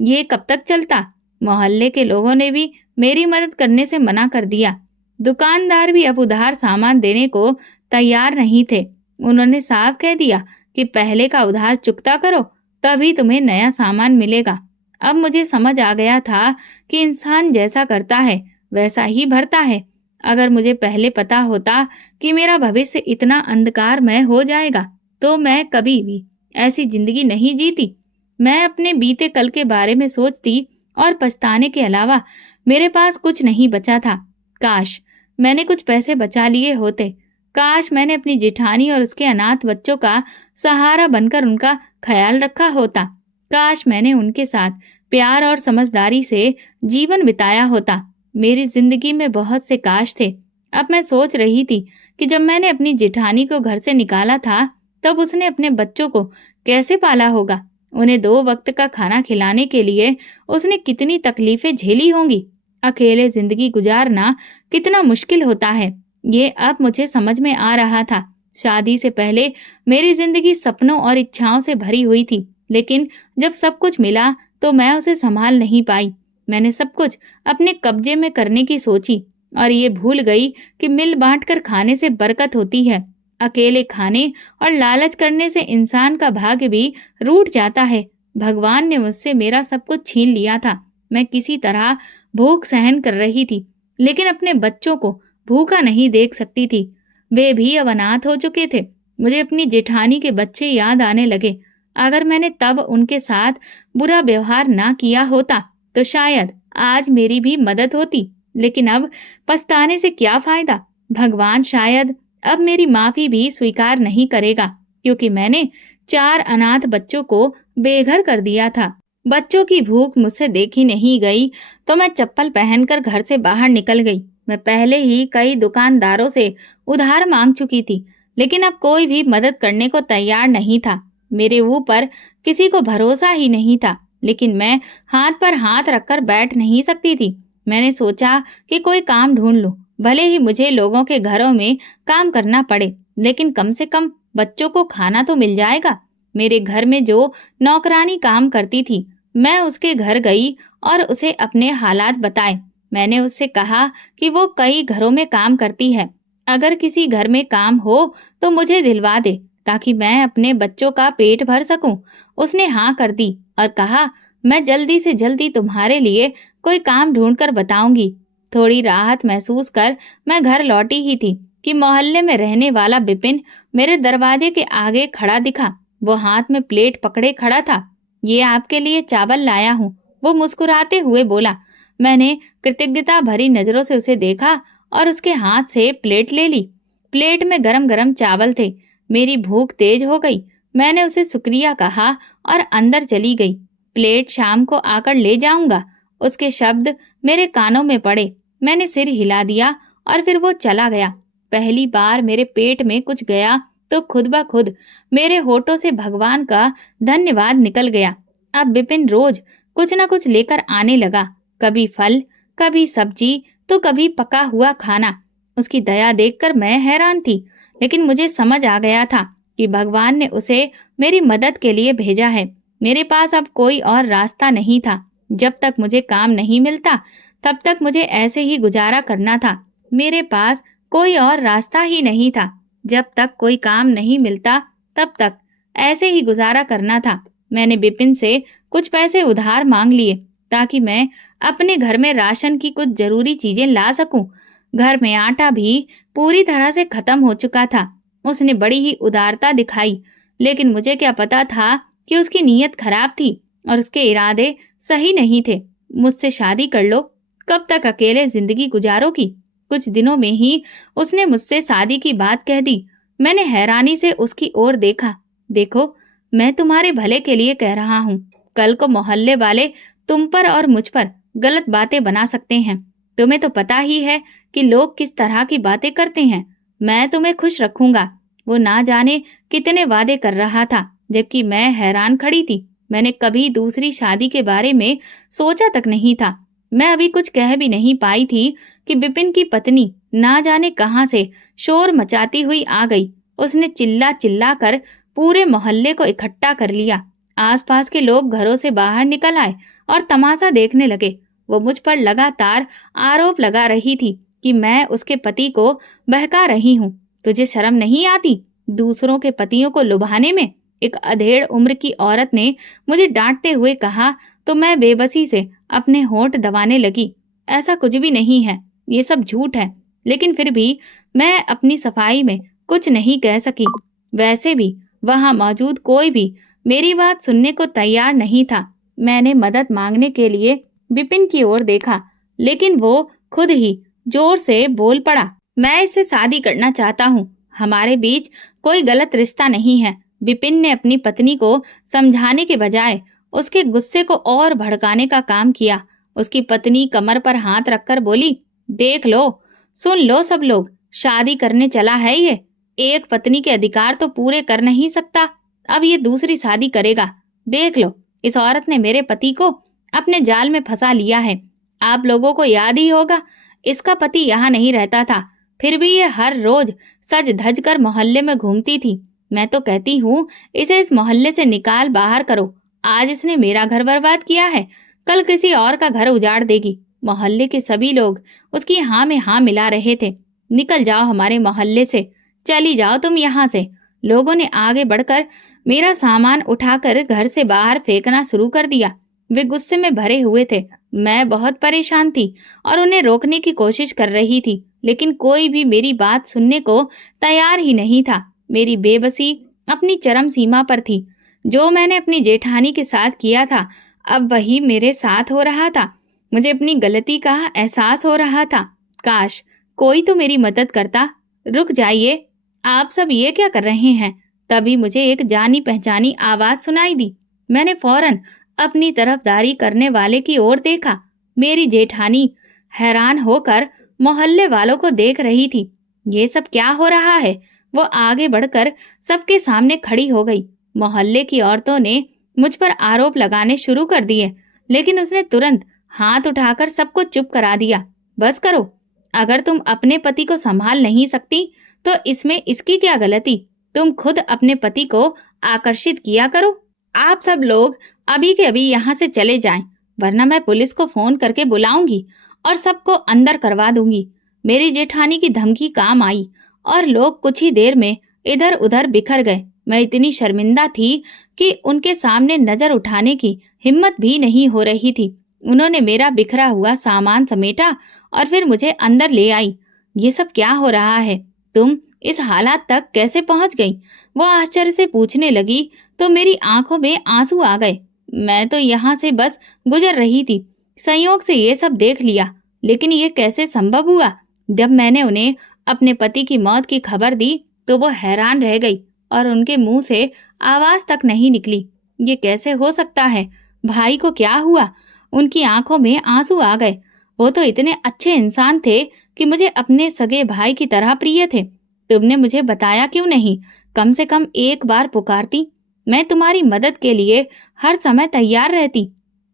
ये कब तक चलता? मोहल्ले के लोगों ने भी मेरी मदद करने से मना कर दिया। दुकानदार भी अब उधार सामान देने को तैयार नहीं थे। उन्होंने साफ कह दिया कि पहले का उधार चुकता करो, तभी तुम्हें नया सामान मिलेगा। अब मुझे समझ आ गया था कि इंसान जैसा करता है वैसा ही भरता है। अगर मुझे पहले पता होता कि मेरा भविष्य इतना अंधकारमय हो जाएगा तो मैं कभी भी ऐसी जिंदगी नहीं जीती। मैं अपने बीते कल के बारे में सोचती और पछताने के अलावा मेरे पास कुछ नहीं बचा था। काश मैंने कुछ पैसे बचा लिए होते। काश मैंने अपनी जेठानी और उसके अनाथ बच्चों का सहारा बनकर उनका ख्याल रखा होता। काश मैंने उनके साथ प्यार और समझदारी से जीवन बिताया होता। मेरी जिंदगी में बहुत से काश थे। अब मैं सोच रही थी कि जब मैंने अपनी जेठानी को घर से निकाला था, तब उसने अपने बच्चों को कैसे पाला होगा। उन्हें 2 वक्त का खाना खिलाने के लिए उसने कितनी तकलीफें झेली होंगी। अकेले जिंदगी गुजारना कितना मुश्किल होता है, ये अब मुझे समझ में आ रहा था। शादी से पहले मेरी जिंदगी सपनों और इच्छाओं से भरी हुई थी, लेकिन जब सब कुछ मिला तो मैं उसे संभाल नहीं पाई। मैंने सब कुछ अपने कब्जे में करने की सोची और ये भूल गई कि मिल बांट कर खाने से बरकत होती है। अकेले खाने और लालच करने से इंसान का भाग्य भी रूठ जाता है। भगवान ने मुझसे मेरा सब कुछ छीन लिया था। मैं किसी तरह भूख सहन कर रही थी, लेकिन अपने बच्चों को भूखा नहीं देख सकती थी। वे भी अब अनाथ हो चुके थे। मुझे अपनी जेठानी के बच्चे याद आने लगे। अगर मैंने तब उनके साथ बुरा व्यवहार ना किया होता तो शायद आज मेरी भी मदद होती, लेकिन अब पछताने से क्या फायदा। भगवान शायद अब मेरी माफी भी स्वीकार नहीं करेगा, क्योंकि मैंने 4 अनाथ बच्चों को बेघर कर दिया था। बच्चों की भूख मुझसे देखी नहीं गई तो मैं चप्पल पहनकर घर से बाहर निकल गई। मैं पहले ही कई दुकानदारों से उधार मांग चुकी थी, लेकिन अब कोई भी मदद करने को तैयार नहीं था। मेरे ऊपर किसी को भरोसा ही नहीं था, लेकिन मैं हाथ पर हाथ रखकर बैठ नहीं सकती थी। मैंने सोचा कि कोई काम ढूंढ लूं, भले ही मुझे लोगों के घरों में काम करना पड़े, लेकिन कम से कम बच्चों को खाना तो मिल जाएगा। मेरे घर में जो नौकरानी काम करती थी, मैं उसके घर गई और उसे अपने हालात बताए। मैंने उससे कहा कि वो कई घरों में काम करती है, अगर किसी घर में काम हो तो मुझे दिलवा दे, ताकि मैं अपने बच्चों का पेट भर सकूं। उसने हाँ कर दी और कहा, मैं जल्दी से जल्दी तुम्हारे लिए कोई काम ढूंढ कर बताऊंगी। थोड़ी राहत महसूस कर मैं घर लौटी ही थी कि मोहल्ले में रहने वाला बिपिन मेरे दरवाजे के आगे खड़ा दिखा। वो हाथ में प्लेट पकड़े खड़ा था। ये आपके लिए चावल लाया हूँ, वो मुस्कुराते हुए बोला। मैंने कृतज्ञता भरी नजरों से उसे देखा और उसके हाथ से प्लेट ले ली। प्लेट में गरम गरम चावल थे। मेरी भूख तेज हो गई। मैंने उसे शुक्रिया कहा और अंदर चली गई। प्लेट शाम को आकर ले जाऊंगा, उसके शब्द मेरे कानों में पड़े। मैंने सिर हिला दिया और फिर वो चला गया। पहली बार मेरे पेट में कुछ गया तो खुद ब खुद मेरे होठों से भगवान का धन्यवाद निकल गया। अब बिपिन रोज कुछ न कुछ लेकर आने लगा, कभी फल, कभी सब्जी, तो कभी पका हुआ खाना। उसकी दया देखकर मैं हैरान थी, लेकिन मुझे समझ आ गया था कि भगवान ने उसे मेरी मदद के लिए भेजा है। मेरे पास अब कोई और रास्ता नहीं था। जब तक मुझे काम नहीं मिलता, तब तक मुझे ऐसे ही गुजारा करना था। मेरे पास कोई और रास्ता ही नहीं था। जब तक कोई काम नहीं मिलता, तब तक ऐसे ही गुजारा करना था। मैंने बिपिन से कुछ पैसे उधार मांग लिए, ताकि मैं अपने घर में राशन की कुछ जरूरी चीजें ला सकूं। घर में आटा भी पूरी तरह से खत्म हो चुका था। उसने बड़ी ही उदारता दिखाई, लेकिन मुझे क्या पता था कि उसकी नीयत खराब थी और उसके इरादे सही नहीं थे। मुझसे शादी कर लो, कब तक अकेले जिंदगी गुजारोगी? कुछ दिनों में ही उसने मुझसे शादी की बात कह दी। मैंने हैरानी से उसकी ओर देखा। देखो, मैं तुम्हारे भले के लिए कह रहा हूँ। कल को मोहल्ले वाले तुम पर और मुझ पर गलत बातें बना सकते हैं। तुम्हें तो पता ही है कि लोग किस तरह की बातें करते हैं। मैं तुम्हें खुश रखूंगा। वो ना जाने कितने वादे कर रहा था, जबकि मैं हैरान खड़ी थी। मैंने कभी दूसरी शादी के बारे में सोचा तक नहीं था। मैं अभी कुछ कह भी नहीं पाई थी कि बिपिन की पत्नी ना जाने कहां से शोर मचाती हुई आ गई। उसने चिल्ला चिल्ला कर पूरे मोहल्ले को इकट्ठा कर लिया। आसपास के लोग घरों से बाहर निकल आए और तमाशा देखने लगे। वो मुझ पर लगातार आरोप लगा रही थी कि मैं उसके पति को बहका रही हूँ। तुझे शर्म नहीं आती दूसरों के पतियों को लुभाने में? एक अधेड़ उम्र की औरत ने मुझे डांटते हुए कहा, तो मैं बेबसी से अपने होंठ दबाने लगी। ऐसा कुछ भी नहीं है, ये सब झूठ है। लेकिन फिर भी मैं अपनी सफाई में कुछ नहीं कह सकी। वैसे भी वहां मौजूद कोई भी मेरी बात सुनने को तैयार नहीं था। मैंने मदद मांगने के लिए बिपिन की ओर देखा, लेकिन वो खुद ही जोर से बोल पड़ा, मैं इससे शादी करना चाहता हूँ। हमारे बीच कोई गलत रिश्ता नहीं है। बिपिन ने अपनी पत्नी को समझाने के बजाय उसके गुस्से को और भड़काने का काम किया। उसकी पत्नी कमर पर हाथ रखकर बोली, देख लो, सुन लो सब लोग, शादी करने चला है ये। एक पत्नी के अधिकार तो पूरे कर नहीं सकता, अब ये दूसरी शादी करेगा। देख लो, इस औरत ने मेरे पति को अपने जाल में फंसा लिया है। आप लोगों को याद ही होगा, इसका पति यहाँ नहीं रहता था, फिर भी ये हर रोज सज धज कर मोहल्ले में घूमती थी। मैं तो कहती हूँ इसे इस मोहल्ले से निकाल बाहर करो। आज इसने मेरा घर बर्बाद किया है, कल किसी और का घर उजाड़ देगी। मोहल्ले के सभी लोग उसकी हाँ में हाँ मिला रहे थे। निकल जाओ हमारे मोहल्ले से, चली जाओ तुम यहाँ से। लोगों ने आगे बढ़कर मेरा सामान उठाकर घर से बाहर फेंकना शुरू कर दिया। वे गुस्से में भरे हुए थे। मैं बहुत परेशान थी और उन्हें रोकने की कोशिश कर रही थी, लेकिन कोई भी मेरी बात सुनने को तैयार ही नहीं था। मेरी बेबसी अपनी चरम सीमा पर थी। जो मैंने अपनी जेठानी के साथ किया था, अब वही मेरे साथ हो रहा था। मुझे अपनी गलती का एहसास हो रहा था। काश कोई तो मेरी मदद करता। रुक जाइए, आप सब ये क्या कर रहे हैं? तभी मुझे एक जानी पहचानी आवाज सुनाई दी। मैंने फौरन अपनी तरफदारी करने वाले की ओर देखा। मेरी जेठानी हैरान होकर मोहल्ले वालों को देख रही थी। ये सब क्या हो रहा है? वो आगे बढ़कर सबके सामने खड़ी हो गई। मोहल्ले की औरतों ने मुझ पर आरोप लगाने शुरू कर दिए, लेकिन उसने तुरंत हाथ उठाकर सबको चुप करा दिया। बस करो, अगर तुम अपने पति को संभाल नहीं सकती तो इसमें इसकी क्या गलती? तुम खुद अपने पति को आकर्षित किया करो। आप सब लोग अभी के अभी यहाँ से चले जाएं, वरना मैं पुलिस को फोन करके बुलाऊंगी और सबको अंदर करवा दूंगी। मेरी जेठानी की धमकी काम आई और लोग कुछ ही देर में इधर उधर बिखर गए। मैं इतनी शर्मिंदा थी कि उनके सामने नजर उठाने की हिम्मत भी नहीं हो रही थी। उन्होंने मेरा बिखरा हुआ सामान समेटा और फिर मुझे अंदर ले आई। ये सब क्या हो रहा है? तुम इस हालात तक कैसे पहुंच गई? वो आश्चर्य से पूछने लगी तो मेरी आंखों में आंसू आ गए। मैं तो यहाँ से बस गुजर रही थी, संयोग से ये सब देख लिया, लेकिन ये कैसे संभव हुआ? जब मैंने उन्हें अपने पति की मौत की खबर दी तो वो हैरान रह गई और उनके मुंह से आवाज तक नहीं निकली। ये कैसे हो सकता है? भाई को क्या हुआ? उनकी आंखों में आंसू आ गए। वो तो इतने अच्छे इंसान थे कि मुझे अपने सगे भाई की तरह प्रिय थे। तुमने मुझे बताया क्यों नहीं? कम से कम एक बार पुकारती, मैं तुम्हारी मदद के लिए हर समय तैयार रहती।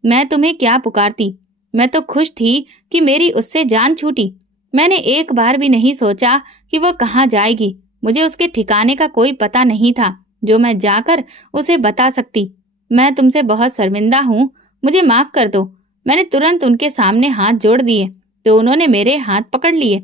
मैं तुम्हें क्या पुकारती? मैं तो खुश थी कि मेरी उससे जान छूटी। मैंने एक बार भी नहीं सोचा कि वो कहाँ जाएगी। मुझे उसके ठिकाने का कोई पता नहीं था जो मैं जाकर उसे बता सकती। मैं तुमसे बहुत शर्मिंदा हूँ, मुझे माफ कर दो। मैंने तुरंत उनके सामने हाथ जोड़ दिए तो उन्होंने मेरे हाथ पकड़ लिए।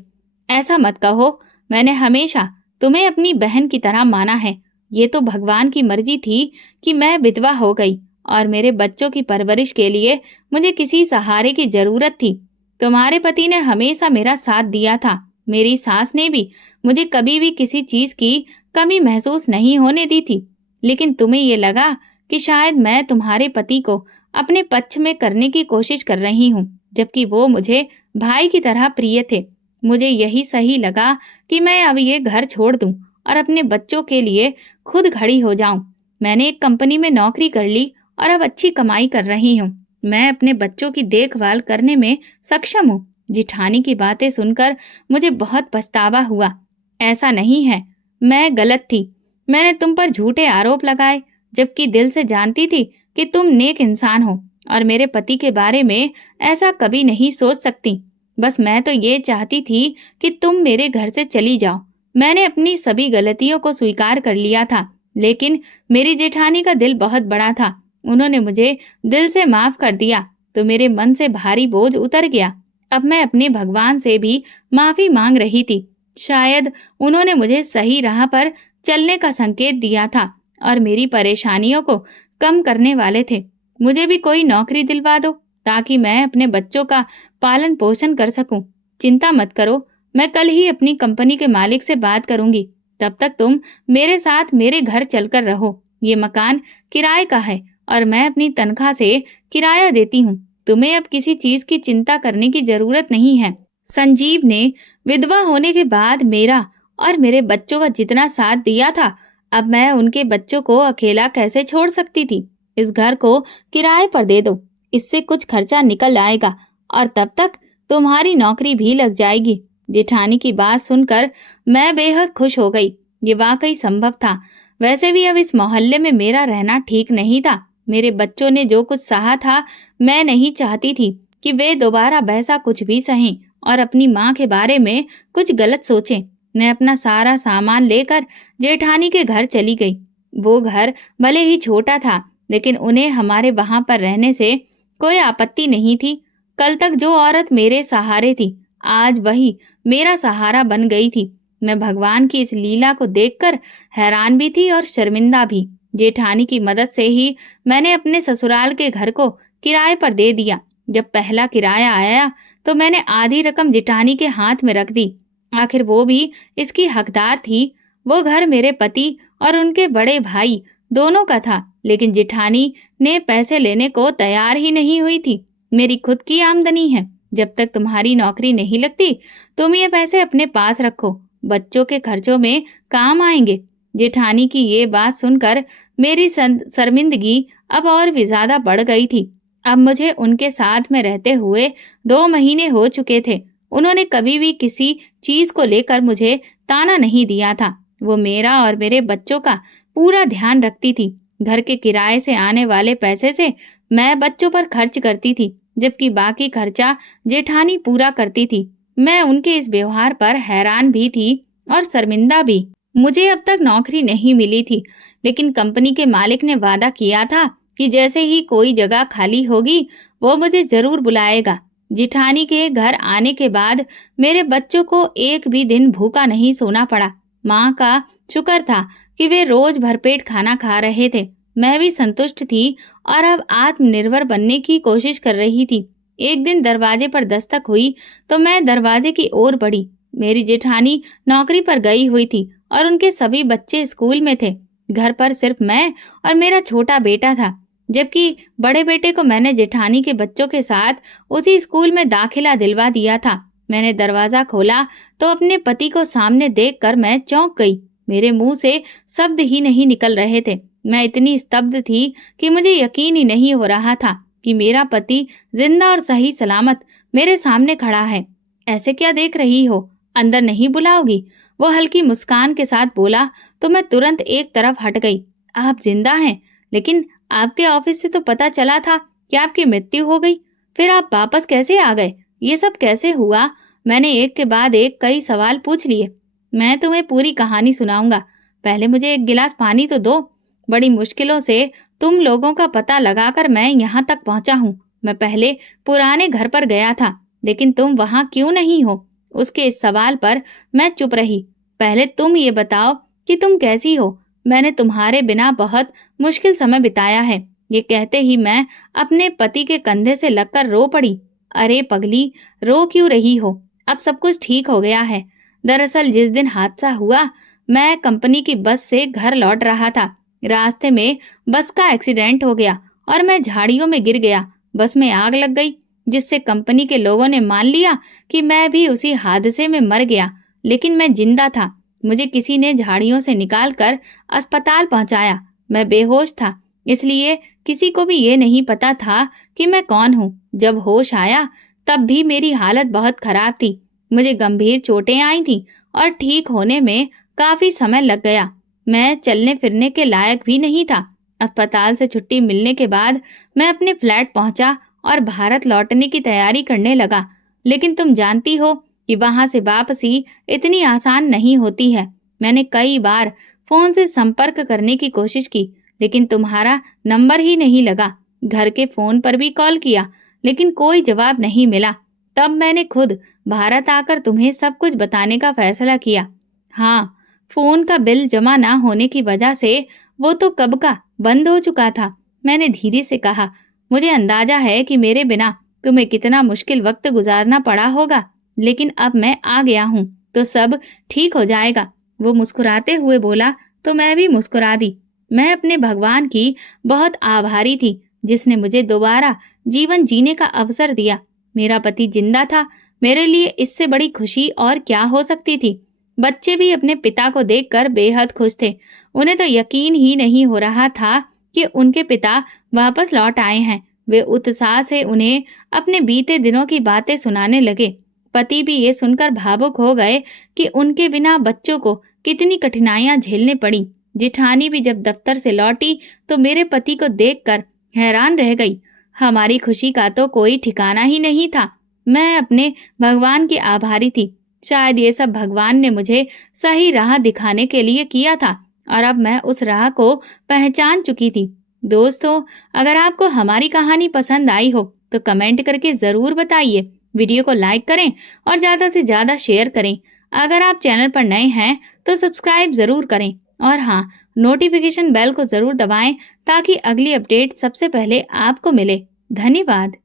ऐसा मत कहो, मैंने हमेशा तुम्हें अपनी बहन की तरह माना है। ये तो भगवान की मर्जी थी कि मैं विधवा हो गई और मेरे बच्चों की परवरिश के लिए मुझे किसी सहारे की जरूरत थी। तुम्हारे पति ने हमेशा मेरा साथ दिया था। मेरी सास ने भी मुझे कभी भी किसी चीज की कमी महसूस नहीं होने दी थी। लेकिन तुम्हें ये लगा कि शायद मैं तुम्हारे पति को अपने पक्ष में करने की कोशिश कर रही हूँ, जबकि वो मुझे भाई की तरह प्रिय थे। मुझे यही सही लगा कि मैं अब ये घर छोड़ दूं और अपने बच्चों के लिए खुद खड़ी हो जाऊं। मैंने एक कंपनी में नौकरी कर ली और अब अच्छी कमाई कर रही हूँ। मैं अपने बच्चों की देखभाल करने में सक्षम हूँ। जिठानी की बातें सुनकर मुझे बहुत पछतावा हुआ। ऐसा नहीं है, मैं गलत थी। मैंने तुम पर झूठे आरोप लगाए, जबकि दिल से जानती थी कि तुम नेक इंसान हो और मेरे पति के बारे में ऐसा कभी नहीं सोच सकती। बस मैं तो ये चाहती थी कि तुम मेरे घर से चली जाओ। मैंने अपनी सभी गलतियों को स्वीकार कर लिया था, लेकिन मेरी जेठानी का दिल बहुत बड़ा था। उन्होंने मुझे दिल से माफ कर दिया तो मेरे मन से भारी बोझ उतर गया। अब मैं अपने भगवान से भी माफी मांग रही थी। शायद उन्होंने मुझे सही राह पर चलने का संकेत दिया था और मेरी परेशानियों को कम करने वाले थे। मुझे भी कोई नौकरी दिलवा दो ताकि मैं अपने बच्चों का पालन पोषण कर सकूं। चिंता मत करो, मैं कल ही अपनी कंपनी के मालिक से बात करूंगी। तब तक तुम मेरे साथ मेरे घर चलकर रहो। ये मकान किराए का है और मैं अपनी तनख्वाह से किराया देती हूँ। तुम्हें अब किसी चीज की चिंता करने की जरूरत नहीं है। संजीव ने विधवा होने के बाद मेरा और मेरे बच्चों का जितना साथ दिया था, अब मैं उनके बच्चों को अकेला कैसे छोड़ सकती थी। इस घर को किराए पर दे दो, इससे कुछ खर्चा निकल आएगा और तब तक तुम्हारी नौकरी भी लग जाएगी। जेठानी की बात सुनकर मैं बेहद खुश हो गई। ये वाकई संभव था। वैसे भी अब इस मोहल्ले में मेरा रहना ठीक नहीं था। मेरे बच्चों ने जो कुछ सहा था, मैं नहीं चाहती थी कि वे दोबारा वैसा कुछ भी सहें और अपनी माँ के बारे में कुछ गलत सोचें। मैं अपना सारा सामान लेकर जेठानी के घर चली गई। वो घर भले ही छोटा था, लेकिन उन्हें हमारे वहां पर रहने से कोई आपत्ति नहीं थी। कल तक जो औरत मेरे सहारे थी, आज वही मेरा सहारा बन गई थी। मैं भगवान की इस लीला को देखकर हैरान भी थी और शर्मिंदा भी। जेठानी की मदद से ही मैंने अपने ससुराल के घर को किराए पर दे दिया। जब पहला किराया आया तो मैंने आधी रकम जेठानी के हाथ में रख दी। आखिर वो भी इसकी हकदार थी। वो घर मेरे पति और उनके बड़े भाई दोनों का था, लेकिन जेठानी ने पैसे लेने को तैयार ही नहीं हुई थी। मेरी खुद की आमदनी है, जब तक तुम्हारी नौकरी नहीं लगती तुम ये पैसे अपने पास रखो, बच्चों के खर्चों में काम आएंगे। जेठानी की ये बात सुनकर मेरी शर्मिंदगी अब और भी ज्यादा बढ़ गई थी। अब मुझे उनके साथ में रहते हुए 2 महीने हो चुके थे। उन्होंने कभी भी किसी चीज को लेकर मुझे ताना नहीं दिया था। वो मेरा और मेरे बच्चों का पूरा ध्यान रखती थी। घर के किराए से आने वाले पैसे से मैं बच्चों पर खर्च करती थी, जबकि बाकी खर्चा जेठानी पूरा करती थी। मैं उनके इस व्यवहार पर हैरान भी थी और शर्मिंदा भी। मुझे अब तक नौकरी नहीं मिली थी, लेकिन कंपनी के मालिक ने वादा किया था कि जैसे ही कोई जगह खाली होगी वो मुझे जरूर बुलाएगा। जेठानी के घर आने के बाद मेरे बच्चों को एक भी दिन भूखा नहीं सोना पड़ा। माँ का शुक्र था कि वे रोज भरपेट खाना खा रहे थे। मैं भी संतुष्ट थी और अब आत्मनिर्भर बनने की कोशिश कर रही थी। एक दिन दरवाजे पर दस्तक हुई तो मैं दरवाजे की ओर बढ़ी। मेरी जेठानी नौकरी पर गई हुई थी और उनके सभी बच्चे स्कूल में थे। घर पर सिर्फ मैं और मेरा छोटा बेटा था, जबकि बड़े बेटे को मैंने जेठानी के बच्चों के साथ उसी स्कूल में दाखिला दिलवा दिया था। मैंने दरवाजा खोला तो अपने पति को सामने देखकर मैं चौंक गई। मेरे मुंह से शब्द ही नहीं निकल रहे थे। मैं इतनी स्तब्ध थी कि मुझे यकीन ही नहीं हो रहा था कि मेरा पति जिंदा और सही सलामत मेरे सामने खड़ा है। ऐसे क्या देख रही हो, अंदर नहीं बुलाओगी? वो हल्की मुस्कान के साथ बोला तो मैं तुरंत एक तरफ हट गई। आप जिंदा हैं, लेकिन आपके ऑफिस से तो पता चला था कि आपकी मृत्यु हो गई। फिर आप वापस कैसे आ गए? ये सब कैसे हुआ? मैंने एक के बाद एक कई सवाल पूछ लिए। मैं तुम्हें पूरी कहानी सुनाऊंगा, पहले मुझे एक गिलास पानी तो दो। बड़ी मुश्किलों से तुम लोगों का पता लगाकर मैं यहाँ तक पहुंचा हूँ। मैं पहले पुराने घर पर गया था, लेकिन तुम वहाँ क्यों नहीं हो? उसके इस सवाल पर मैं चुप रही। पहले तुम ये बताओ कि तुम कैसी हो? मैंने तुम्हारे बिना बहुत मुश्किल समय बिताया है। ये कहते ही मैं अपने पति के कंधे से लगकर रो पड़ी। अरे पगली, रो क्यों रही हो? अब सब कुछ ठीक हो गया है। दरअसल जिस दिन हादसा हुआ, मैं कंपनी की बस से घर लौट रहा था। रास्ते में बस का एक्सीडेंट हो गया और मैं झाड़ियों में गिर गया। बस में आग लग गई, जिससे कंपनी के लोगों ने मान लिया कि मैं भी उसी हादसे में मर गया, लेकिन मैं जिंदा था। मुझे किसी ने झाड़ियों से निकालकर अस्पताल पहुंचाया। मैं बेहोश था, इसलिए किसी को भी ये नहीं पता था कि मैं कौन हूँ। जब होश आया तब भी मेरी हालत बहुत खराब थी। मुझे गंभीर चोटें आई थी और ठीक होने में काफी समय लग गया। मैं चलने फिरने के लायक भी नहीं था। अस्पताल से छुट्टी मिलने के बाद मैं अपने फ्लैट पहुंचा और भारत लौटने की तैयारी करने लगा। लेकिन तुम जानती हो कि वहां से वापसी इतनी आसान नहीं होती है। मैंने कई बार फोन से संपर्क करने की कोशिश की, लेकिन तुम्हारा नंबर ही नहीं लगा। घर के फोन पर भी कॉल किया, लेकिन कोई जवाब नहीं मिला। तब मैंने खुद भारत आकर तुम्हें सब कुछ बताने का फैसला किया। हाँ, फोन का बिल जमा ना होने की वजह से वो तो कब का बंद हो चुका था। मैंने धीरे से कहा, मुझे अंदाजा है कि मेरे बिना तुम्हें कितना मुश्किल वक्त गुजारना पड़ा होगा, लेकिन अब मैं आ गया हूँ तो सब ठीक हो जाएगा। वो मुस्कुराते हुए बोला तो मैं भी मुस्कुरा दी। मैं अपने भगवान की बहुत आभारी थी, जिसने मुझे दोबारा जीवन जीने का अवसर दिया। मेरा पति जिंदा था, मेरे लिए इससे बड़ी खुशी और क्या हो सकती थी। बच्चे भी अपने पिता को देखकर बेहद खुश थे। उन्हें तो यकीन ही नहीं हो रहा था कि उनके पिता वापस लौट आए हैं। वे उत्साह से उन्हें अपने बीते दिनों की बातें सुनाने लगे। पति भी ये सुनकर भावुक हो गए कि उनके बिना बच्चों को कितनी कठिनाइयां झेलने पड़ी। जिठानी भी जब दफ्तर से लौटी तो मेरे पति को देखकर हैरान रह गई। हमारी खुशी का तो कोई ठिकाना ही नहीं था। मैं अपने भगवान की आभारी थी। शायद ये सब भगवान ने मुझे सही राह दिखाने के लिए किया था और अब मैं उस राह को पहचान चुकी थी। दोस्तों, अगर आपको हमारी कहानी पसंद आई हो तो कमेंट करके ज़रूर बताइए। वीडियो को लाइक करें और ज़्यादा से ज़्यादा शेयर करें। अगर आप चैनल पर नए हैं तो सब्सक्राइब ज़रूर करें और हाँ, नोटिफिकेशन बेल को ज़रूर दबाएं ताकि अगली अपडेट सबसे पहले आपको मिले। धन्यवाद।